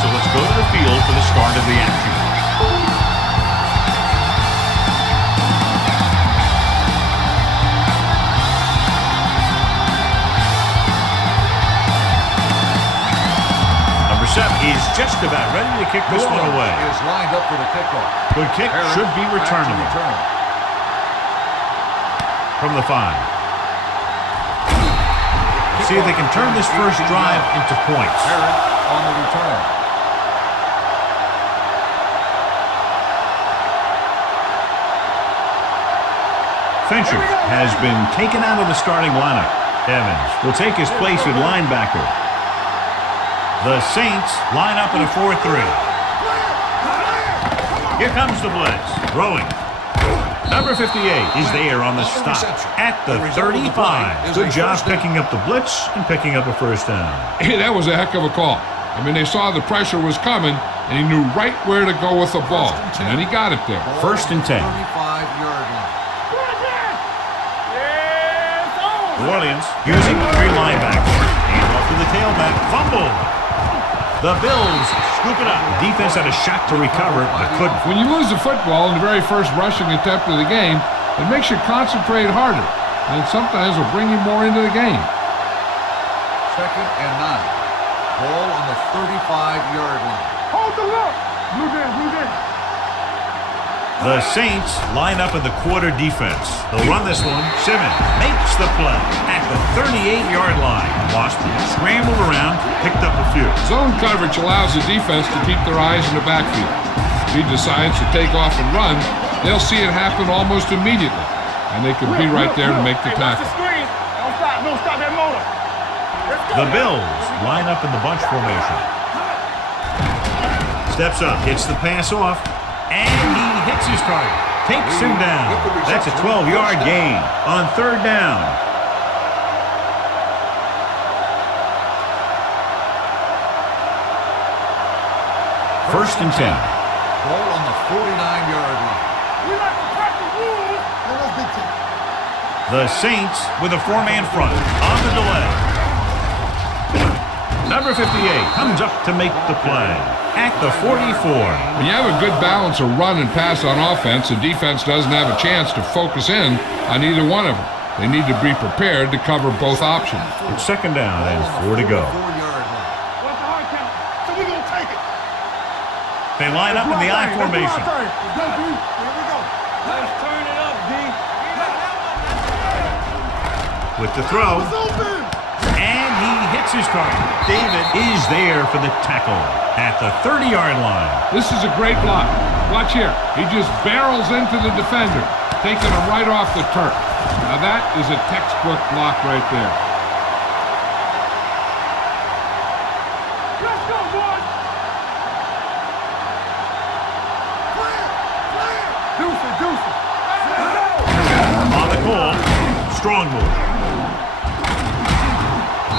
So let's go to the field for the start of the action. Number 7 is just about ready to kick this one away. Is lined up for the kickoff. Good kick, should be returnable. From the 5. See if they can turn this first drive into points. On the return. Fincher has been taken out of the starting lineup. Evans will take his place at linebacker. The Saints line up in a 4-3. Here comes the blitz. Throwing. Number 58 is there on the stop at the 35. Good job picking up the blitz and picking up a first down. Hey, that was a heck of a call. I mean, they saw the pressure was coming, and he knew right where to go with the ball. And then he got it there. First and 10. 35-yard line. New Orleans using 3 linebackers. Hand off to the tailback. Fumble. The Bills scoop it up. Defense had a shot to recover, but couldn't. When you lose the football in the very first rushing attempt of the game, it makes you concentrate harder. And sometimes will bring you more into the game. 2nd and 9. Ball on the 35-yard line. Hold the look. Blue day. The Saints line up in the quarter defense. They'll run this one. Simmons makes the play at the 38-yard line. Boston scrambled around, picked up a few. Zone coverage allows the defense to keep their eyes in the backfield. If he decides to take off and run, they'll see it happen almost immediately. And they can be right there to make the tackle. Don't stop that motor. The Bills line up in the bunch formation. Steps up, gets the pass off, and he hits his target. Takes him down. That's a 12-yard gain on 3rd down. First and 10. Ball on the 49-yard line. We like to crack the rules. The Saints with a 4-man front on the delay. Number 58 comes up to make the play at the 44. When you have a good balance of run and pass on offense, the defense doesn't have a chance to focus in on either one of them. They need to be prepared to cover both options. It's 2nd down and 4 to go. They line up in the I formation. Let's turn it up, D. With the throw. And he hits his target. David is there for the tackle at the 30-yard line. This is a great block. Watch here. He just barrels into the defender, taking him right off the turf. Now that is a textbook block right there. Let's go, boys. Deuce it. On the call, strong move.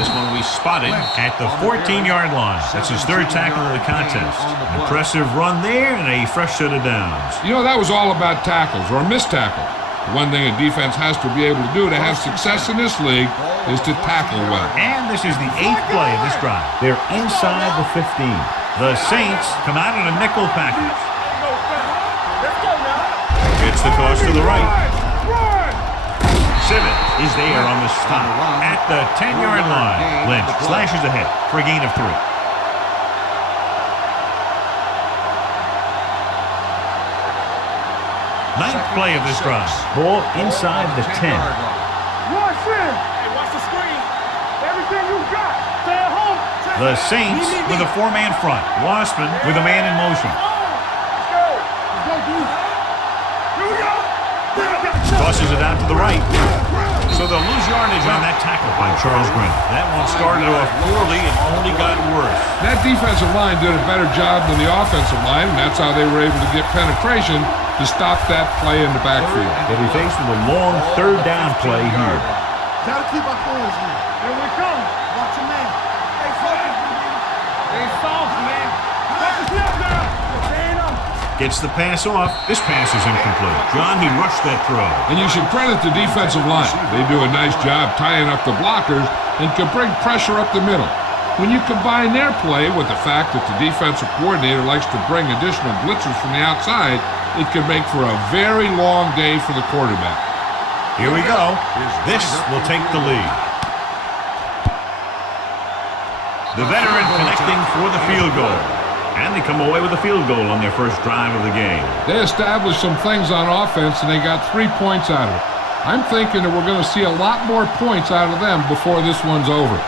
This one we spotted at the 14-yard line. That's his 3rd tackle of the contest. An impressive run there and a fresh set of downs. You know, that was all about tackles or missed tackle. The one thing a defense has to be able to do to have success in this league is to tackle well. And this is the 8th play of this drive. They're inside the 15. The Saints come out in a nickel package. It's the toss to the right. Simmons is there on the stop at the 10-yard line. Lynch slashes ahead for a gain of 3. 9th play of this drive. Ball inside the 10. Rush in. Hey, watch the screen. Everything you got. Stay at home. The Saints with a 4-man front. Wassman with a man in motion. Tosses it out to the right. So they'll lose yardage on that tackle by Charles Green. That one started off poorly and only got worse. That defensive line did a better job than the offensive line, and that's how they were able to get penetration to stop that play in the backfield. They'll be faced with a long 3rd down play here. Gotta keep our corners in. Here we come. Watch your man. Hey, focus, man. Hey, soft, man. Focus left now. Gets the pass off. This pass is incomplete. John, he rushed that throw. And you should credit the defensive line. They do a nice job tying up the blockers and can bring pressure up the middle. When you combine their play with the fact that the defensive coordinator likes to bring additional blitzers from the outside, it can make for a very long day for the quarterback. Here we go. This will take the lead. The veteran connecting for the field goal. And they come away with a field goal on their first drive of the game. They established some things on offense, and they got 3 points out of it. I'm thinking that we're going to see a lot more points out of them before this one's over.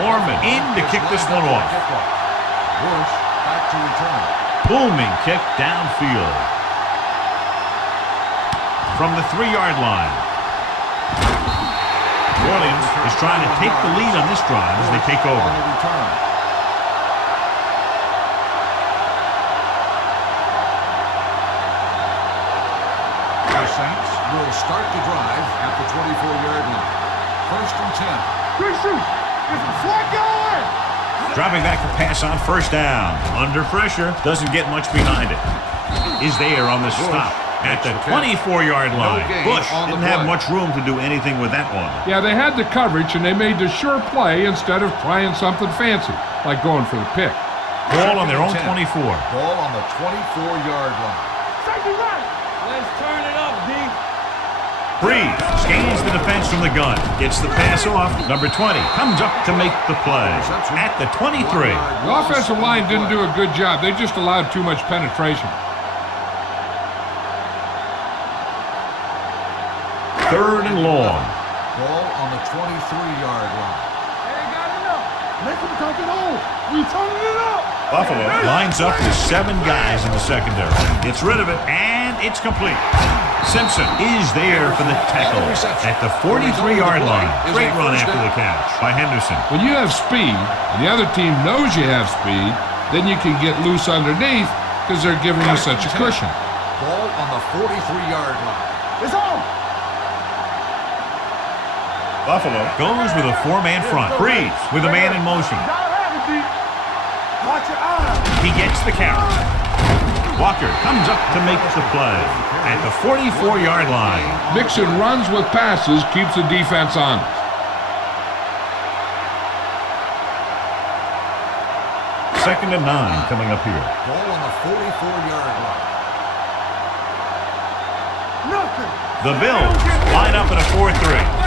Mormon in to kick this one off. Bush back to return. Booming kick downfield. From the 3-yard line. Williams is trying to take the lead on this drive as they take over. The Saints will start the drive at the 24-yard line. 1st and 10. Good shoot. It's a flat going. Dropping back for pass on first down. Under pressure. Doesn't get much behind it. Is there on the stop at the 24-yard line. Bush didn't have much room to do anything with that one. Yeah, they had the coverage, and they made the sure play instead of trying something fancy, like going for the pick. Ball on their own 24. Ball on the 24-yard line. Safety right. Let's turn it up, D. Breeze scans the defense from the gun. Gets the pass off. Number 20 comes up to make the play at the 23. The offensive line didn't do a good job. They just allowed too much penetration. 3rd and long. Ball on the 23-yard line. They got it up. Let them talk it on. We turning it up. Buffalo lines up with 7 guys in the secondary. Gets rid of it, and it's complete. Simpson is there for the tackle at the 43-yard line. Great run after the catch by Henderson. When you have speed, and the other team knows you have speed, then you can get loose underneath because they're giving you such a cushion. Ball on the 43-yard line. It's on. Buffalo goes with a 4-man front. Breeze with a man in motion. Watch your eyes. He gets the count. Walker comes up to make the play at the 44-yard line. Mixing runs with passes keeps the defense honest. Second and 9 coming up here. Ball on the 44-yard line. Nothing. The Bills line up in a 4-3.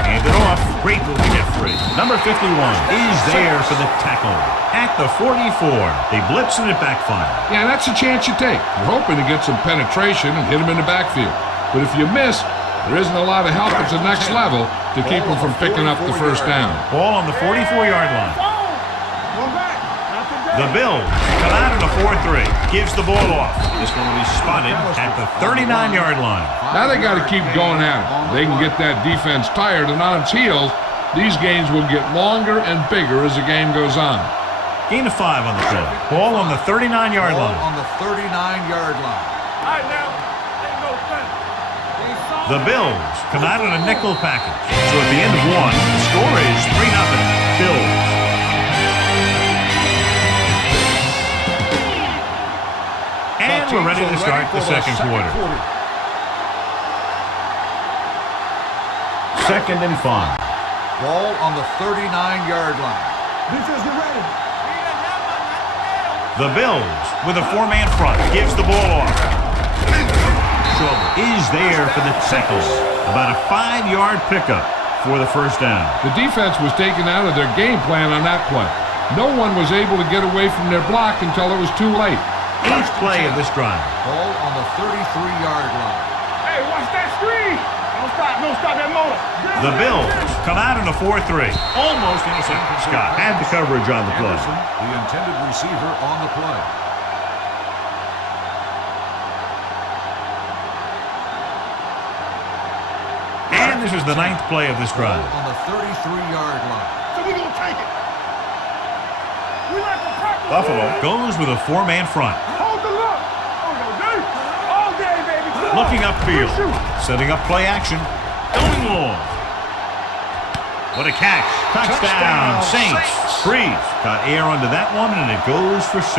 Hand it off. Great move to get free. Number 51 is there for the tackle at the 44. They blitz and it backfires. Yeah, that's a chance you take. You're hoping to get some penetration and hit them in the backfield. But if you miss, there isn't a lot of help at the next level to keep them from picking up the first down. Ball on the 44-yard line. The Bills come out in a 4-3. Gives the ball off. This one will be spotted at the 39-yard line. Now they got to keep going at it. They can get that defense tired and on its heels. These games will get longer and bigger as the game goes on. Gain of 5 on the play. Ball on the 39-yard line. On the 39-yard line. All right, now. Ain't no thing. The Bills come out in a nickel package. So at the end of 1, the score is 3-0. Bills. And we're ready to start the second quarter. 2nd and 5. Ball on the 39-yard line. Defense, get ready. The Bills with a 4-man front. Gives the ball off. Trouble is there for the tackle. About a 5-yard pickup for the first down. The defense was taken out of their game plan on that play. No one was able to get away from their block until it was too late. 8th play of this drive. Ball on the 33-yard line. Hey, watch that screen. Don't stop that motor. The Bills come out in a 4-3. Almost intercepted. Scott had the coverage on the play. Anderson, the intended receiver on the play. And this is the 9th play of this drive. On the 33-yard line. So we gonna take it. We like to practice. Buffalo goes with a 4-man front. Hold the look. All day, baby. Come on. Looking upfield. Setting up play action. Going long. What a catch. Touchdown, Saints. Breeze got air under that one, and it goes for 6.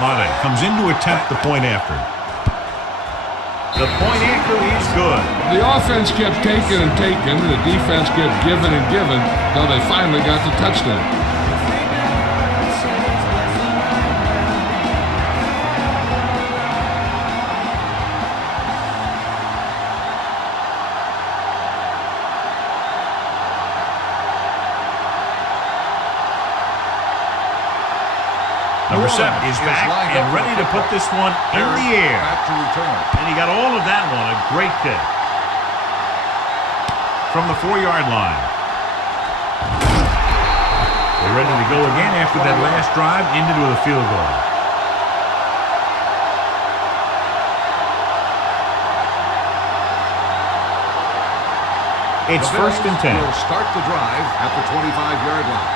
Madden comes in to attempt the point after. The point after is good. The offense kept taking and taking. The defense kept giving and giving until they finally got the touchdown. Number 7 is back and ready to put this one in the air. And he got all of that one. A great kick. From the 4-yard line. They're ready to go again after that last drive. Ended with a field goal. It's first and 10. Will start the drive at the 25-yard line.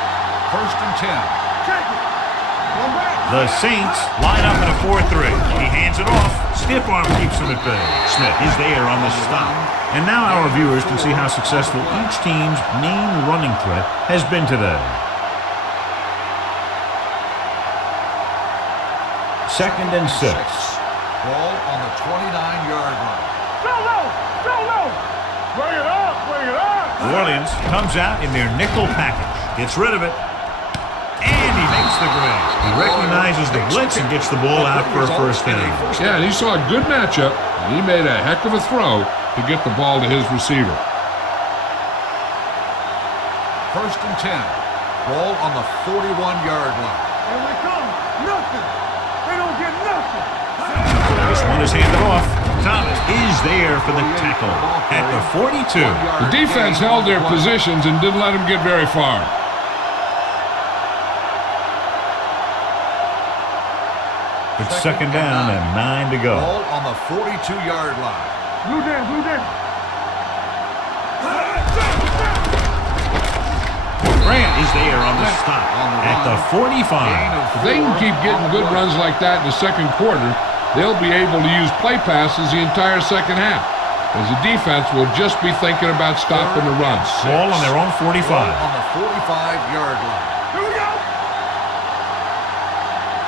First and 10. Check it. The Saints line up in a 4-3. He hands it off. Stiff arm keeps him at bay. Smith is there on the stop. And now our viewers can see how successful each team's main running threat has been today. Second and 6. Ball on the 29-yard line. Go low. Go low. Bring it up. Bring it up. New Orleans comes out in their nickel package. Gets rid of it. And he makes the grab. He recognizes the blitz and gets the ball out for a first down. Yeah, and he saw a good matchup, and he made a heck of a throw to get the ball to his receiver. First and 10. Ball on the 41-yard line. Here we come. Nothing. They don't get nothing. This one is handed off. Thomas is there for the tackle at the 42. The defense held their positions and didn't let him get very far. It's second down and 9 to go. Ball on the 42-yard line. Blue down. Blue down. Grant is there on the stop at the 45. If they can keep getting good runs like that in the second quarter, they'll be able to use play passes the entire second half, as the defense will just be thinking about stopping the runs. Ball on their own 45. Ball on the 45-yard line. Here we go.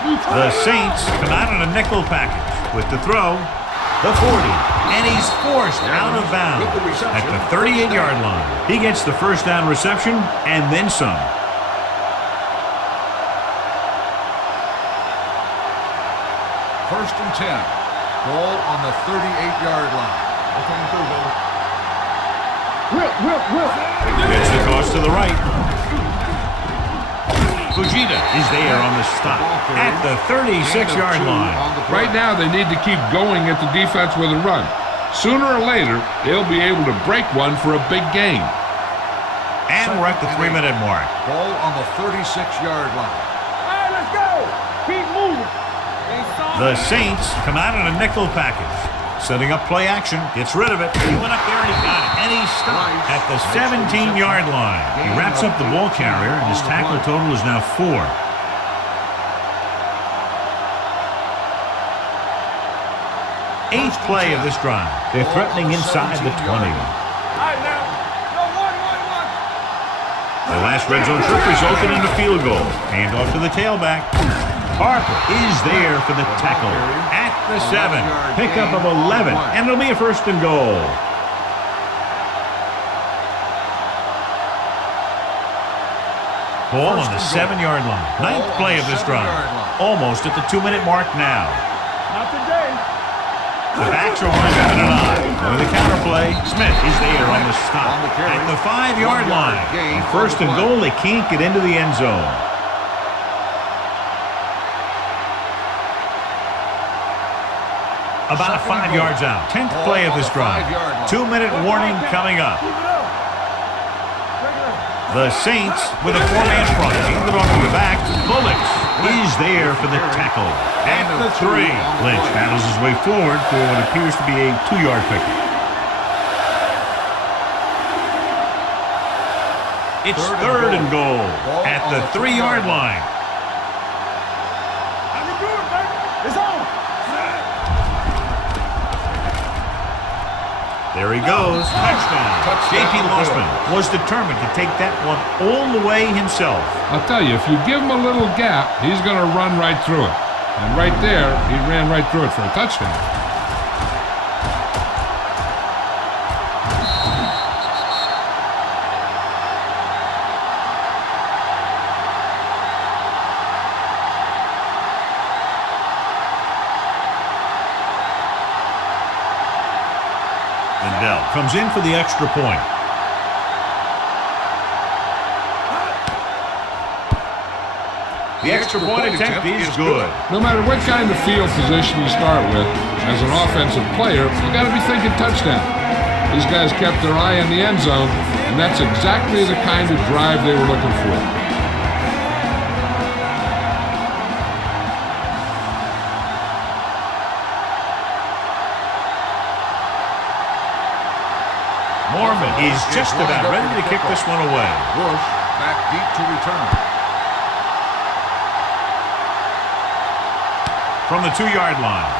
The Saints come out on a nickel package with the throw, the 40, and he's forced out of bounds at the 38-yard line. He gets the first down reception and then some. First and 10. Ball on the 38-yard line. Whip. Gets the toss to the right. Fujita is there on the stop at the 36-yard line. Right now, they need to keep going at the defense with a run. Sooner or later, they'll be able to break one for a big gain. And we're at the 3-minute mark. Ball on the 36-yard line. All right, let's go. Keep moving. The Saints come out in a nickel package. Setting up play action. Gets rid of it. He went up there and he got it. And he stopped at the 17-yard line. He wraps up the ball carrier, and his tackle total is now 4. Eighth play of this drive. They're threatening inside the 20. All right, now. No, one. The last red zone trip resulted in a field goal. Hand off to the tailback. Harper is there for the tackle at the 7. Pickup of 11, and it'll be a first and goal. Ball on the 7-yard line. Ninth play of this drive. Almost at the 2-minute mark now. Not today. The backs are lined up in an eye. With the counter play, Smith is there on the stop at the 5-yard line. On first and goal, they can't get into the end zone. About 5 yards out. 10th play of this drive. 2-minute warning coming up. The Saints with a 4-man front. Handed off to the back. Bullocks is there for the tackle at the 3. Lynch battles his way forward for what appears to be a 2-yard pickup. It's third and goal at the 3-yard line. I can do it, baby. It's on. There he goes. Touchdown. J.P. Lossman was determined to take that one all the way himself. I'll tell you, if you give him a little gap, he's going to run right through it. And right there, he ran right through it for a touchdown. Lindell comes in for the extra point. The extra point attempt is good. No matter what kind of field position you start with, as an offensive player, you got to be thinking touchdown. These guys kept their eye on the end zone, and that's exactly the kind of drive they were looking for. Mormon is just about ready to kick this one away. Bush back deep to return. From the 2-yard line.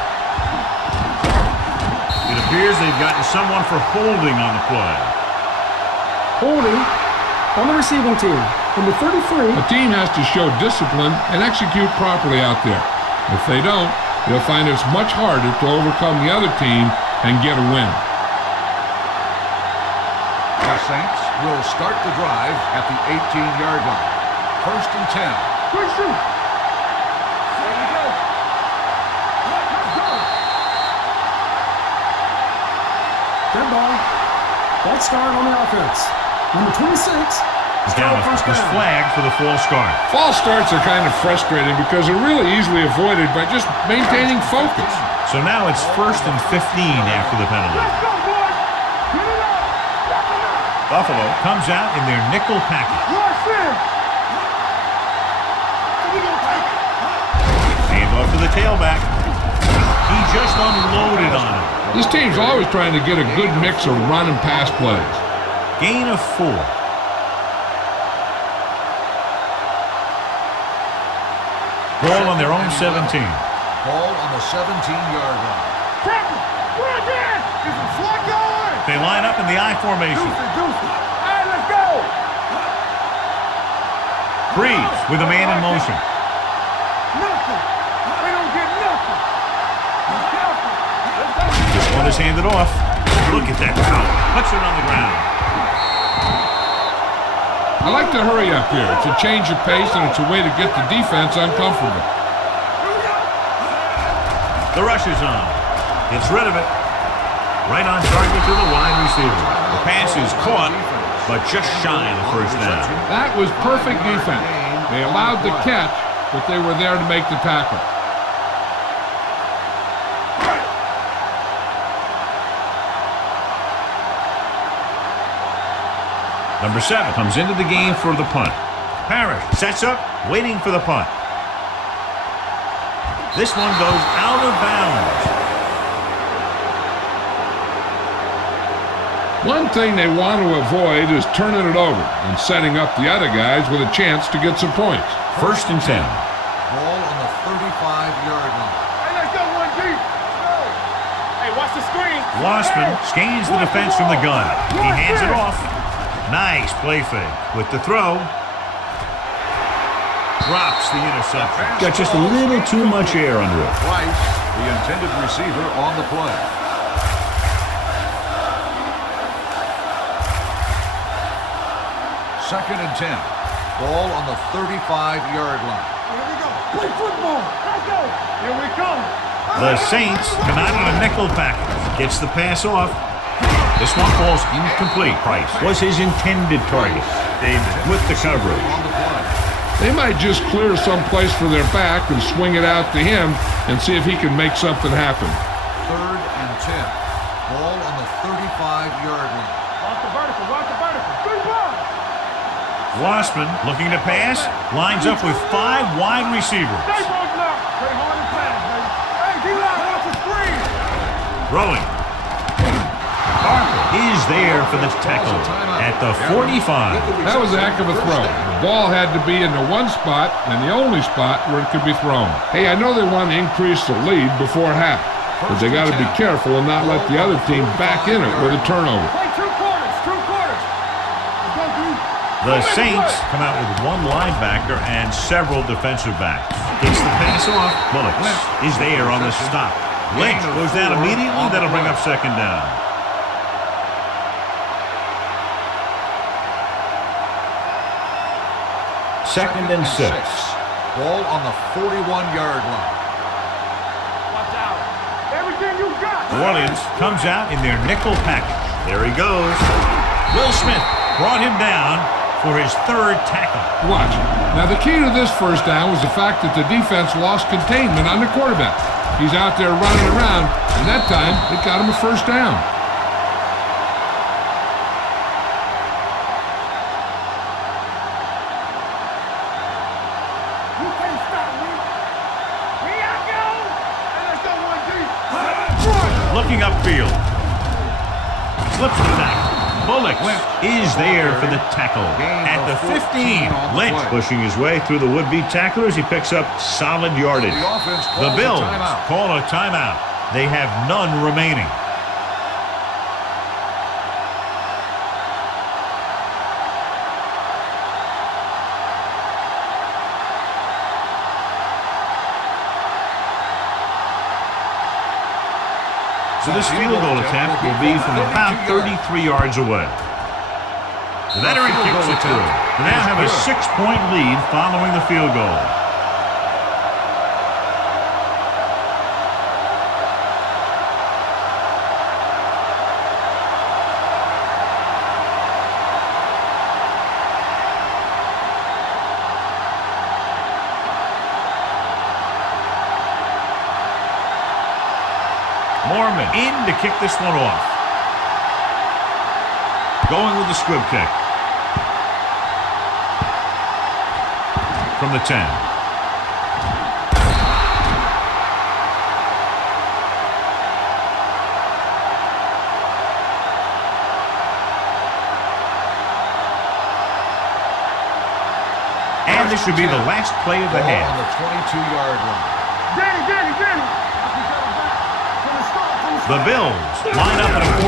It appears they've gotten someone for holding on the play. Holding on the receiving team. Number 33. A team has to show discipline and execute properly out there. If they don't, they'll find it's much harder to overcome the other team and get a win. The Saints will start the drive at the 18-yard line. 1st and 10. Good shoot. Good ball. False start on the offense. Number 26. Down was flagged for the false start. False starts are kind of frustrating because they're really easily avoided by just maintaining focus. So now it's 1st and 15 after the penalty. Let's go, boys. Get it up. Buffalo comes out in their nickel package. Rush in. Hand off to the tailback. He just unloaded on him. This team's always trying to get a good mix of run and pass plays. Gain of 4. Ball on their own 17. Ball on the 17-yard line. Tackle. Right there. This is slot going. They line up in the I formation. Deuce. Hey, let's go. Breeze with a man in motion. Nothing. They don't get nothing. Be careful. Let's go. This one is handed off. Look at that power. Puts it on the ground. I like to hurry up here. It's a change of pace and it's a way to get the defense uncomfortable. The rush is on. Gets rid of it. Right on target to the wide receiver. The pass is caught, but just shy of the first down. That was perfect defense. They allowed the catch, but they were there to make the tackle. Number 7 comes into the game for the punt. Parrish sets up, waiting for the punt. This one goes out of bounds. One thing they want to avoid is turning it over and setting up the other guys with a chance to get some points. 1st and 10. Ball on the 35-yard line. Hey, let's go one deep. Hey, watch the screen. Lossman scans the defense from the gun. He hands it off. Nice play fake. With the throw. Drops the interception. Got just a little too much air under it. Price, the intended receiver, on the play. Second and 10. Ball on the 35-yard line. Here we go. Play football. Let's go. Here we come. The Saints come out in a nickel package. Gets the pass off. This one falls incomplete. Price was his intended target. David with the coverage. On the play. They might just clear some place for their back and swing it out to him and see if he can make something happen. 3rd and 10. Ball on the 35-yard line. Watch the vertical. Watch the vertical. Good ball. Lossman looking to pass. Lines up with 5 wide receivers. Stay ball block. Play hard and fast, baby. Hey, D-line, watch the screen. Throwing. Parker is there for the tackle at the 45. That was a heck of a throw. The ball had to be in the one spot and the only spot where it could be thrown. Hey, I know they want to increase the lead before half, but they got to be careful and not let the other team back in it with a turnover. Play 2 quarters. 2 quarters. Let's go, D. The Saints come out with one linebacker and several defensive backs. Gets the pass off. Bullocks is there on the stop. Lynch goes down immediately. That'll bring up second down. Second and 6. Ball on the 41-yard line. Watch out. Everything you got. New Orleans comes out in their nickel package. There he goes. Will Smith brought him down for his third tackle. Watch. Now, the key to this first down was the fact that the defense lost containment on the quarterback. He's out there running around, and that time, it got him a first down. You can't stop me. Here I go. And let's go one deep. Looking upfield. Slips the tackle. Bullock is there for the tackle. At the 15, Lynch pushing his way through the would-be tacklers. He picks up solid yardage. The Bills call a timeout. They have none remaining. So this field goal attempt will be from about 33 yards away. The veteran kicks it through. They now have a 6-point lead following the field goal. Mormon in to kick this one off. Going with the squib kick. From the 10. And this should be the last play of the half. On the 22-yard line. Danny. The Bills line up in a 4-3,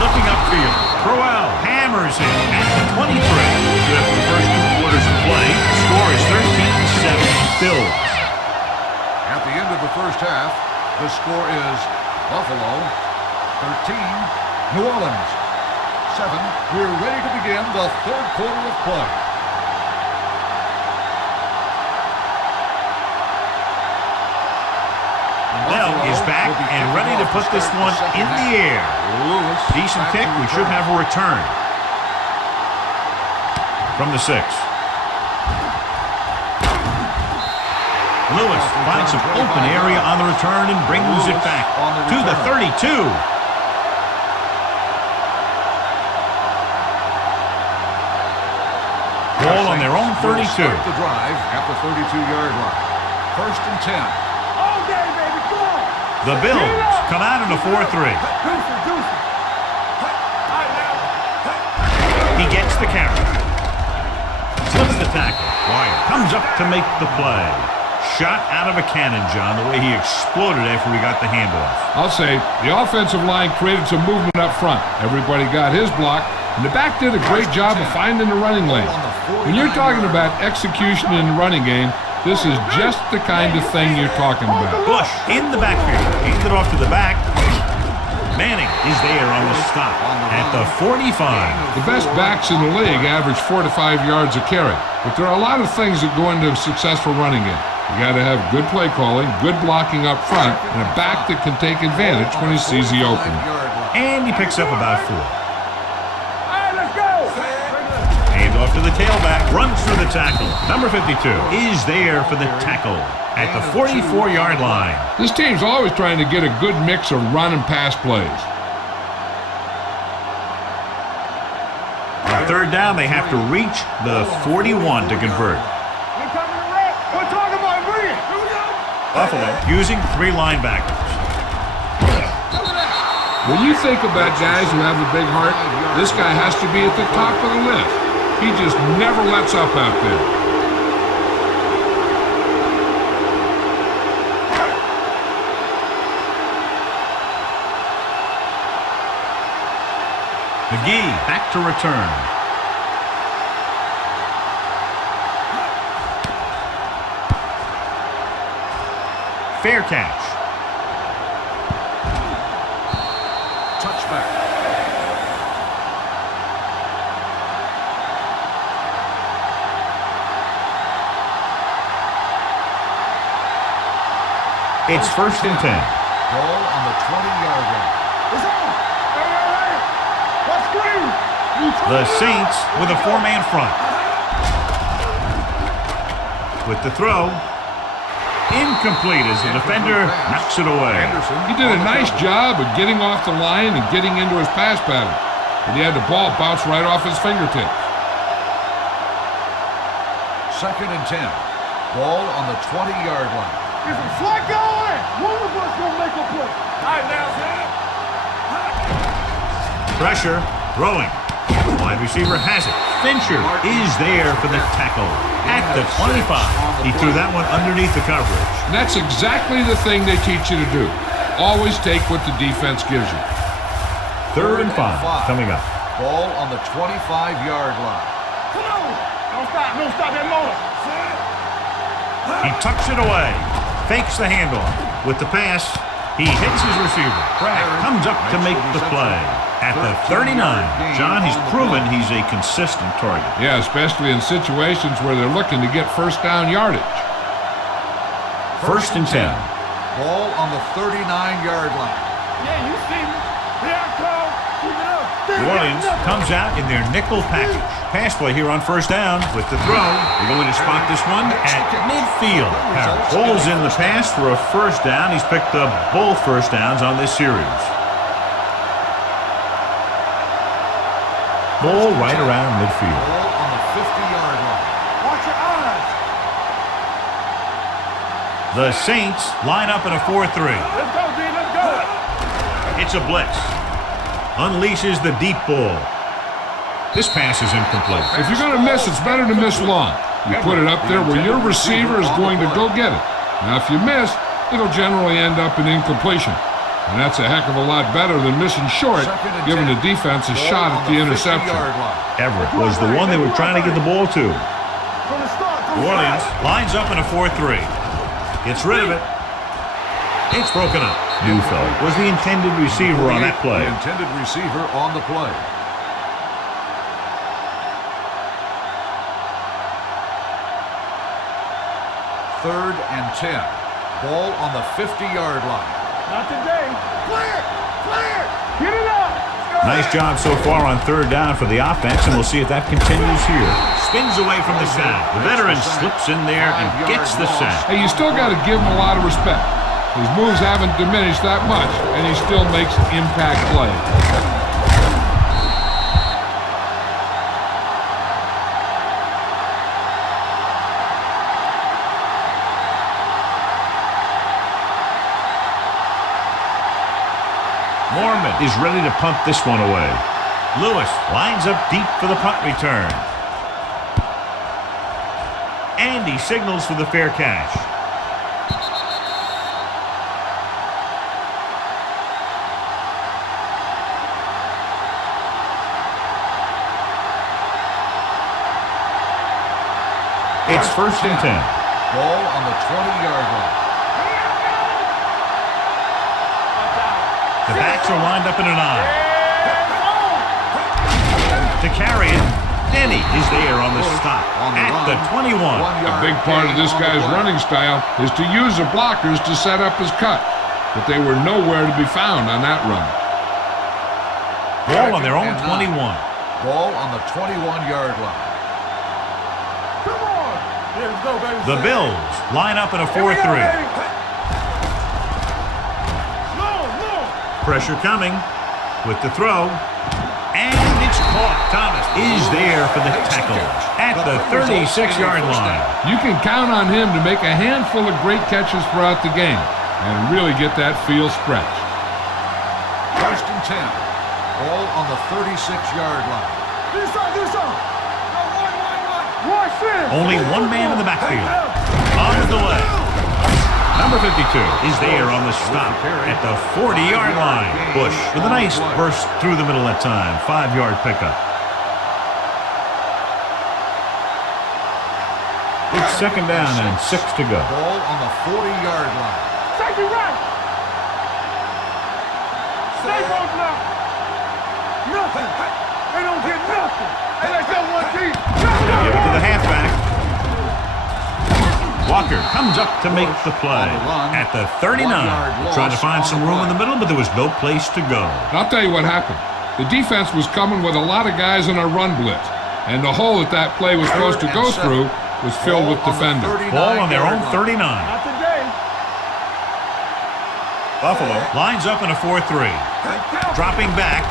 looking upfield. Crowell hammers him at the 23. After the first 2 quarters of play, the score is 13-7 Bills. At the end of the first half, the score is Buffalo 13, New Orleans 7. We're ready to begin the third quarter of play. Bell is back and ready to put this one in the air. Decent kick. We should have a return. From the 6. Lewis finds some open area on the return and brings it back to the 32. Ball on their own 32. Start the drive at the 32-yard line. First and 10. The Bills come out in a 4-3. He gets the carry. Slips the tackle. Wyatt comes up to make the play. Shot out of a cannon, John, the way he exploded after he got the handoff. I'll say, the offensive line created some movement up front. Everybody got his block, and the back did a great job of finding the running lane. When you're talking about execution in the running game, this is just the kind of thing you're talking about. Bush in the backfield. Handed off to the back. Manning is there on the stop at the 45. The best backs in the league average 4 to 5 yards a carry. But there are a lot of things that go into a successful running game. You got to have good play calling, good blocking up front, and a back that can take advantage when he sees the opening. And he picks up about 4. All right, let's go. Hand off to the tailback, runs through the tackle. Number 52 is there for the tackle at the 44-yard line. This team's always trying to get a good mix of run and pass plays. On third down, they have to reach the 41 to convert. We're talking about bringing. Buffalo using 3 linebackers. When you think about guys who have a big heart, this guy has to be at the top of the list. He just never lets up out there. McGee back to return. fair catch. Touchback. It's 1st and 10. Ball on the 20-yard line. It's on. Hey. Let's screen. The Saints with a 4-man front. With the throw. Incomplete as the defender knocks it away. He did a nice job of getting off the line and getting into his pass pattern. But he had the ball bounce right off his fingertips. 2nd and 10. Ball on the 20-yard line. Get some slack going. One of us gonna make a play. All right, now, Pressure. Throwing. Wide receiver has it. Fincher is there for the tackle at the 25. He threw that one underneath the coverage. And that's exactly the thing they teach you to do. Always take what the defense gives you. 3rd and 5 coming up. Ball on the 25-yard line. come on. Don't stop that motor. He tucks it away. Fakes the handoff. With the pass, he hits his receiver. Pratt comes up to make the play. At the 39, John, he's proven he's a consistent target. Yeah, especially in situations where they're looking to get first down yardage. 1st and 10. Ball on the 39-yard line. Yeah, you see me. Here I come. Keep it up. New Orleans comes out in their nickel package. Pass play here on 1st down with the throw. They're going to spot this one at midfield. Ball's in the pass for a 1st down. He's picked up both 1st downs on this series. Ball right around midfield. Ball on the 50-yard line. Watch your eyes. The Saints line up in a 4-3. Let's go, D. Let's go. It's a blitz. Unleashes the deep ball. This pass is incomplete. If you're going to miss, it's better to miss long. You put it up there where your receiver is going to go get it. Now, if you miss, it'll generally end up in incompletion. And that's a heck of a lot better than missing short, giving the defense a shot at the interception. Everett was the one they were trying to get the ball to. New Orleans lines up in a 4-3. Gets rid of it. It's broken up. Neufeld was the intended receiver on that play. The intended receiver on the play. Third and 10. Ball on the 50-yard line. Not today. Clear. Clear. Get it up. Nice job so far on 3rd down for the offense, and we'll see if that continues here. Spins away from the sack. The veteran slips in there and gets the sack. Hey, you still got to give him a lot of respect. His moves haven't diminished that much, and he still makes impact plays. Mormon is ready to punt this one away. Lewis lines up deep for the punt return. And he signals for the fair catch. It's 1st and 10. Ball on the 20-yard line. The backs are lined up in an eye. To carry it, Denny is there on the stop at the 21. A big part of this guy's running style is to use the blockers to set up his cut, but they were nowhere to be found on that run. Ball on their own 21. Ball on the 21-yard line. Come on. Here we go, baby. The Bills line up in a 4-3. Pressure coming with the throw, and it's caught. Thomas is there for the tackle at the 36-yard line. You can count on him to make a handful of great catches throughout the game and really get that field stretch. 1st and 10. Ball on the 36-yard line. Do something. No, one. Watch this. Only one man in the backfield. On the delay. Number 52 is there on the stop at the 40-yard line. Bush with a nice burst through the middle that time. 5-yard pickup. It's 2nd down and 6 to go. Ball on the 40-yard line. Safety right. Safe on block. Nothing. They don't get nothing. Hey, let's go one team. Give it to the halfback. Walker comes up to make the play at the 39. Trying to find some room in the middle, but there was no place to go. And I'll tell you what happened. The defense was coming with a lot of guys in a run blitz, and the hole that play was supposed to go through was filled with defenders. Ball on their own 39. Not today. Buffalo lines up in a 4-3. Dropping back.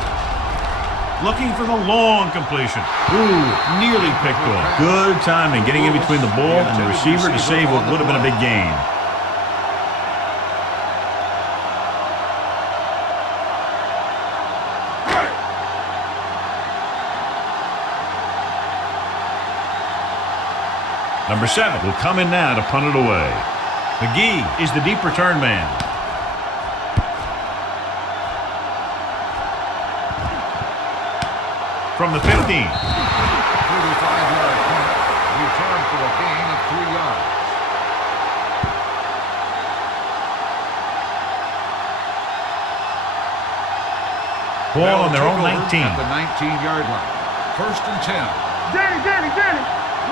Looking for the long completion. Ooh, nearly picked off. Good timing, getting in between the ball and the receiver to save what would have been a big gain. Number 7 will come in now to punt it away. McGee is the deep return man. From the 15. 35-yard punt. Return for a gain of 3 yards. Ball on their own 19. At the 19-yard line. First and 10. Danny.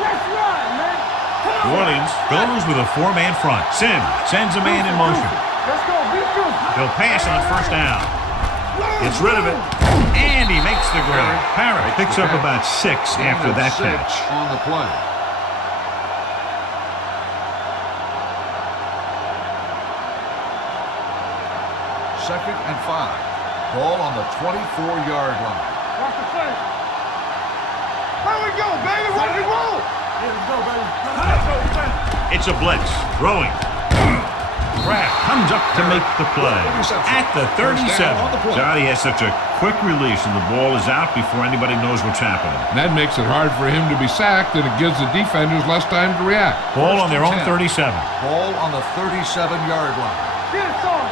Let's run, man. Come on. Williams goes with a 4-man front. Sim sends a man in motion. Let's go. Be true. He'll pass on first down. Gets rid of it. And he makes the grab. Parrott picks up about 6 after that catch. On the play. Second and 5. Ball on the 24-yard line. Watch the play. Here we go, baby. Rock and roll. Here we go, baby. Let's go, man. It's a blitz. Throwing. Kraft comes up to make the play at the 37. Johnny has such a quick release and the ball is out before anybody knows what's happening. And that makes it hard for him to be sacked, and it gives the defenders less time to react. Ball on their own 37. Ball on the 37-yard line. Get it, son.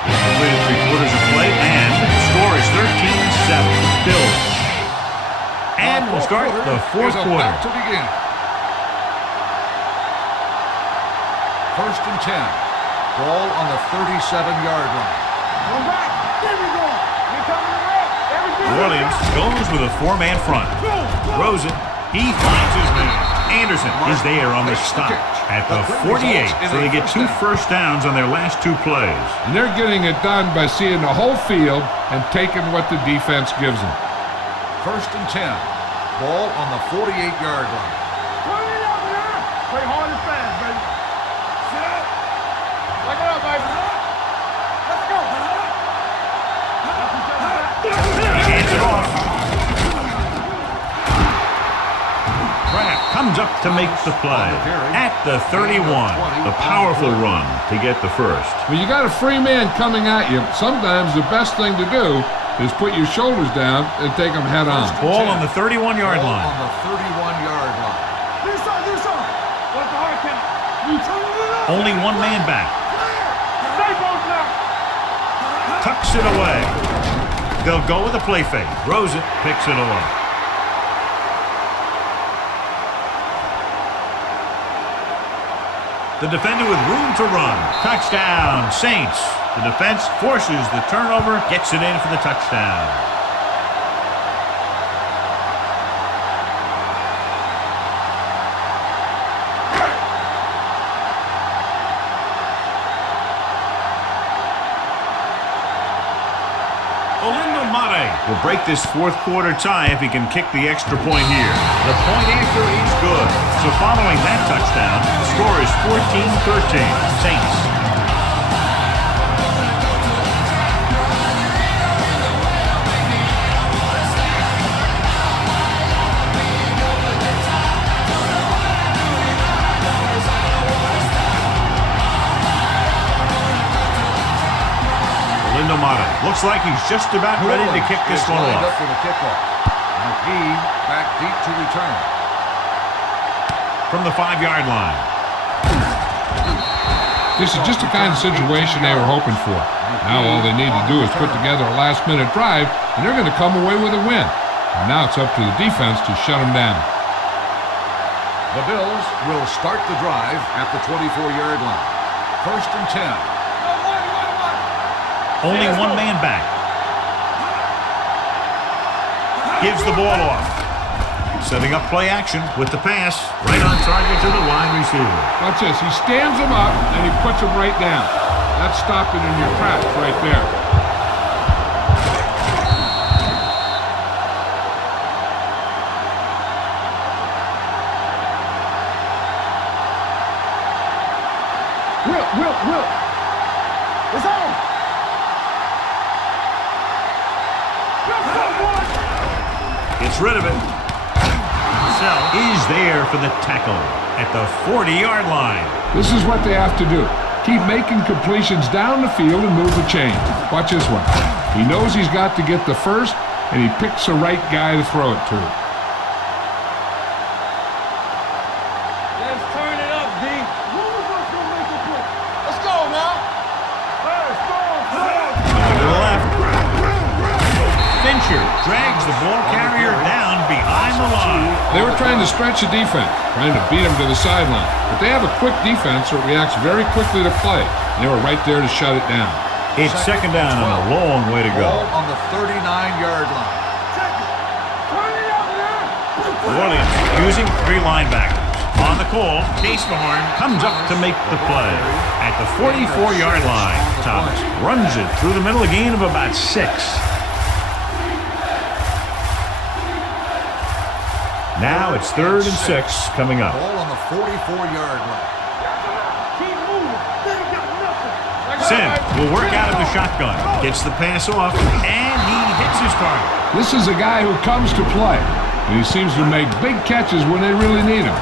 Completed 3/4 of play, and the score is 13-7. Bills. And we'll start the fourth quarter. To begin. First and 10. Ball on the 37-yard line. Go back. Here we go. You're coming around. Everything. Williams goes with a 4-man front. Throws it. He finds his man. Anderson is there on the stop at the 48. So they get 2 first downs on their last 2 plays. And they're getting it done by seeing the whole field and taking what the defense gives them. First and 10. Ball on the 48-yard line. Turn it up, man. Play hard and fast, baby. Sit up. Lock it up, baby. Let's go. He hands it off. Kraft comes up to make the play at the 31. The powerful run to get the first. When you got a free man coming at you, sometimes the best thing to do is put your shoulders down and take them head on. Ball on the 31-yard line. On the 31-yard line. This on. What's the hard count? You turn it up. Only 1 man back. Safe on block. Tucks it away. They'll go with a play fake. Throws it, picks it off. The defender with room to run. Touchdown, Saints. The defense forces the turnover, gets it in for the touchdown. Will break this fourth quarter tie if he can kick the extra point here. The point after is good. So following that touchdown, the score is 14-13. Saints. Looks like he's just about ready to kick this one off. Up for the kickoff. McGee back deep to return. From the 5-yard line. This is just the kind of situation they were hoping for. Now all they need to do is put together a last-minute drive, and they're going to come away with a win. And now it's up to the defense to shut them down. The Bills will start the drive at the 24-yard line. First and 10. Only one man back. Gives the ball off. Setting up play action with the pass. Right on target to the wide receiver. Watch this. He stands him up, and he puts him right down. That's stopping in your tracks right there. Will. It's on. Gets rid of it. Sell is there for the tackle at the 40-yard line. This is what they have to do. Keep making completions down the field and move the chain. Watch this one. He knows he's got to get the first, and he picks the right guy to throw it to. Let's turn it up, D. Let's go now. Let's go. Going to the left. Fincher drags the ball carrier down behind the line. They were trying to stretch the defense, trying to beat him to the sideline. But they have a quick defense that reacts very quickly to play. They were right there to shut it down. It's second down and a long way to go. Ball on the 39-yard line. Williams using three linebackers. On the call, Casehorn comes up to make the play. At the 44-yard line, Thomas runs it through the middle, a gain of about 6. Now it's 3rd and 6 coming up. Ball on the 44-yard line. Sim will work out of the shotgun. Gets the pass off, and he hits his target. This is a guy who comes to play, and he seems to make big catches when they really need him.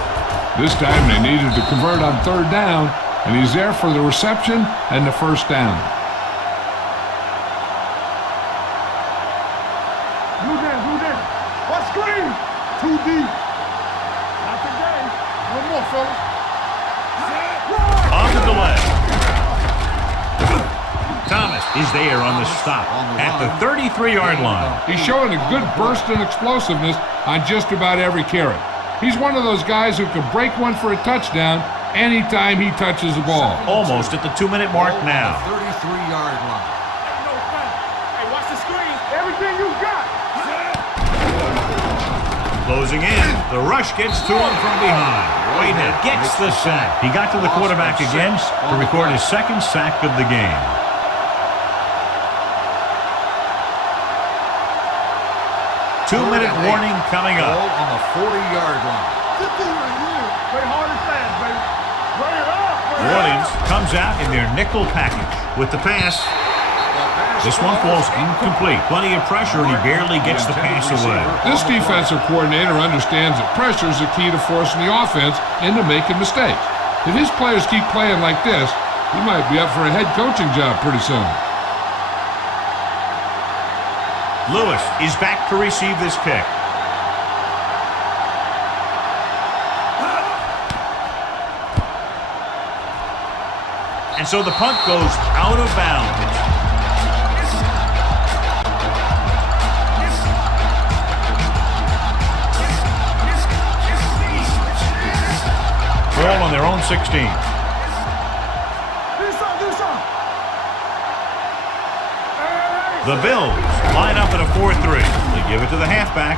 This time they needed to convert on 3rd down, and he's there for the reception and the first down. Blue down. What screen? Too deep. Not today. One more, fellas. On the delay. Thomas is there on the stop at the 33-yard line. He's showing a good burst and explosiveness on just about every carry. He's one of those guys who can break one for a touchdown anytime he touches the ball. Almost at the 2-minute mark Ball now. on the 33-yard line. Hey, watch the screen. Everything you got. Closing in. The rush gets to him from behind. Whitehead gets the sack. He got to the quarterback again to record his second sack of the game. Two-minute warning coming up. Ball on the 40-yard line. Play hard and fast, baby. Bring it up. Williams comes out in their nickel package with the pass. This one falls incomplete. Plenty of pressure, and he barely gets the pass away. This defensive coordinator understands that pressure is the key to forcing the offense into making mistakes. If his players keep playing like this, he might be up for a head coaching job pretty soon. Lewis is back to receive this kick. And so the punt goes out of bounds. Ball on their own 16. The Bills line up at a 4-3. They give it to the halfback.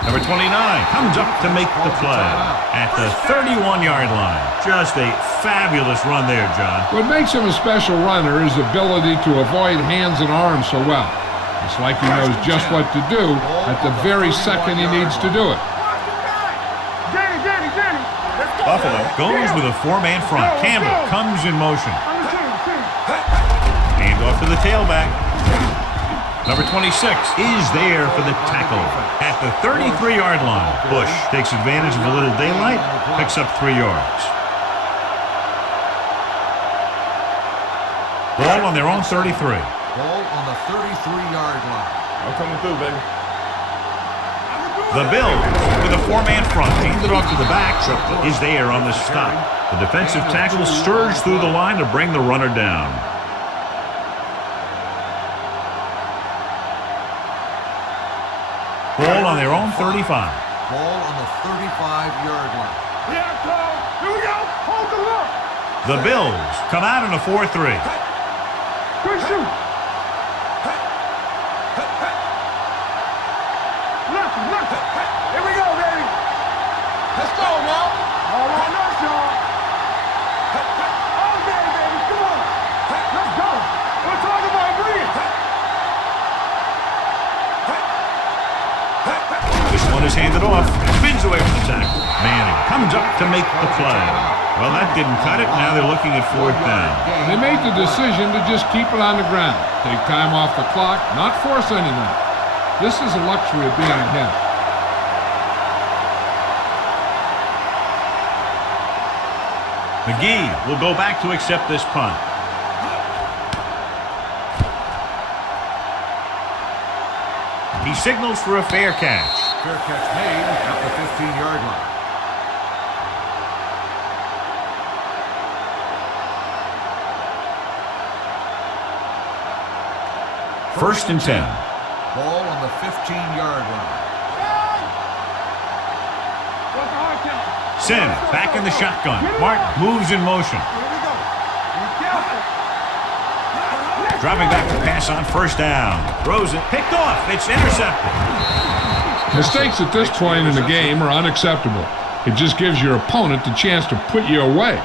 Number 29 comes up to make the play at the 31-yard line. Just a fabulous run there, John. What makes him a special runner is his ability to avoid hands and arms so well. It's like he knows just what to do at the very second he needs to do it. Buffalo goes with a 4-man front. Campbell comes in motion. Hand off to the tailback. Number 26 is there for the tackle at the 33-yard line. Bush takes advantage of a little daylight, picks up 3 yards. Ball on their own 33. Ball on the 33-yard line. I'm coming through, baby. The Bills with a 4-man front. Handed off to the back is there on the stop. The defensive tackle surges through the line to bring the runner down. Ball on their own 35. Ball on the 35-yard line. Here we go. Hold the look. The Bills come out in a 4-3. Good shoot. Look. Here we go, baby. Let's go now. All on us, y'all. All day, baby. Come on. Let's go. We're talking about agreeing. This one is handed off. Spins away from the tackle. Manning comes up to make the play. Well, that didn't cut it. Now they're looking at 4th down. They made the decision to just keep it on the ground. Take time off the clock, not force anything. This is a luxury of being ahead. McGee will go back to accept this punt. He signals for a fair catch. Fair catch made at the 15-yard line. First and 10. Ball on the 15-yard line. What's the hard count? Sims back in the shotgun. Martin moves in motion. Here we go. Be careful. Dropping back to pass on 1st down. Throws it. Picked off. It's intercepted. Mistakes at this point in the game are unacceptable. It just gives your opponent the chance to put you away.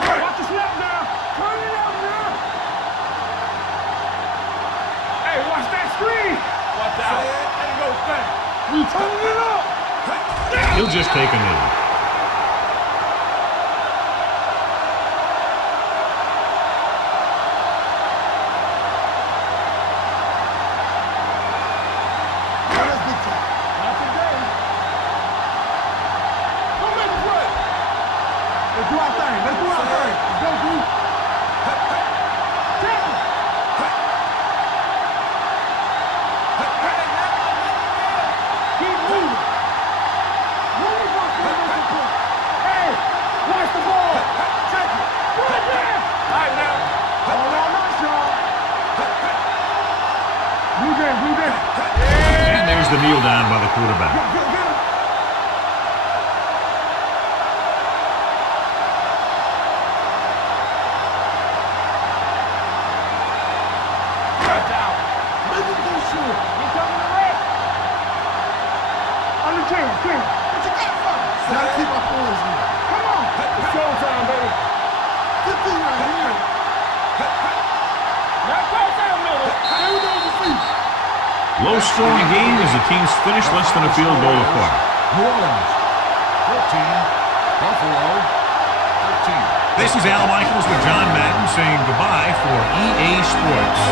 Watch the snap now. Turn it up now. Hey, watch that screen. Watch out. Ain't no thing. We turning it up. He'll just take a knee. Let's do our thing. Let's do our thing. Let's go, Drew. Tackle. Keep moving. Move on to the next point. Hey, watch the ball. Take it. Right there. All right, now. All on us, y'all. Move in. And there's the kneel down by the quarterback. Get him. Gotta keep our boys in. Come on. It's showtime, baby. Good thing right here. Now pass down middle. There we go, the feet. Low scoring game as the teams finish less than a field goal apart. New Orleans, 14. Buffalo, 13. This is Al Michaels with John Madden saying goodbye for EA Sports.